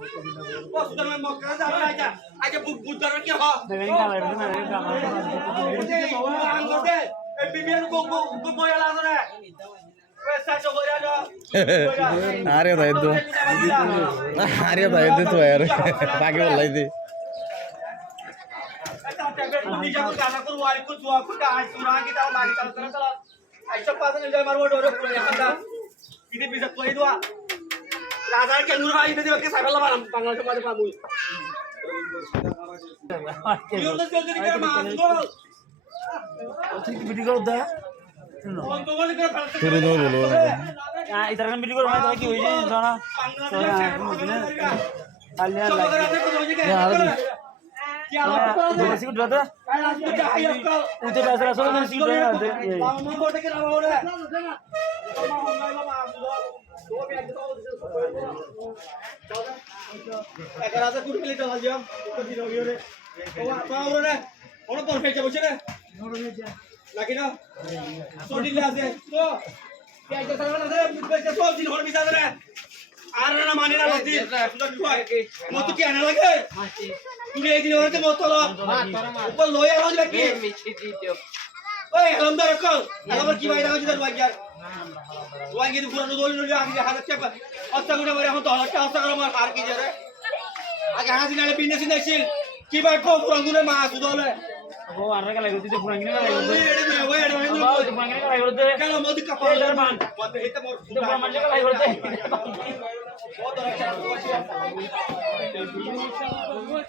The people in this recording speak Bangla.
Sudah mau kerja apa aja? Aja budar lagi ha. Bibian go boya langsung deh. Pesa coba aja. আরে ভাই তো আরে ভাই তো यार बाकी बोल रही थी Bisa pun karena aku luar ikut dua aku dah curang kita lagi kalau Aisyah pasang enjoy maru dua pulang ya kan ini bisa tuh itu ah Lazar ke nur hai itu pakai cyber lah panggal cuma ada pamu Yur tuh jadi kita masuk tuh ঠিক ভিডিও করো দা untuk boleh kita শুরু তো বলো ইতার কান ভিডিও করো মানে কি হইছে জানা আলিয়া coba লাগে kerana aku tuh jadi क्या দোকান সিকুট দাদা উতে पैसा আসলে না সিকুট দাদা mau bote ke rawa ore এগারো হাজার কুড়ি মিনিট চলা যাও apa ore ono perfect বসে রে নাকি না সডিলে আছে তো পেঁয়াজ সারা না বেশি সব দিন হল বিজা রে আর না মানে না লতি মত কি আনা লাগে তুমি এই দিন হতে মত লো উপর লয়া রোজ বাকি ওই আলমদার কল আলমদার কি বাইরা হচ্ছে তার বাজার ওয়াই গিয়ে পুরো দোল নলি আগে হাজার টাকা অস্তা গুড়া মারে এখন 10 টাকা অস্তা করে আমার আর কি যারে আগে হাসি নালে বিজনেস নাছিল কি ভাই কো পুরান গুনে মা সুদলে ও আর লাগা লাগি তুই পুরান কিনা লাগি ওই এড়ে দে ওই এড়ে দে পুরান কিনা লাগি বলতে কেন মোদি কাপড় মত হেতে মোর পুরান মানে লাগি বলতে বহুত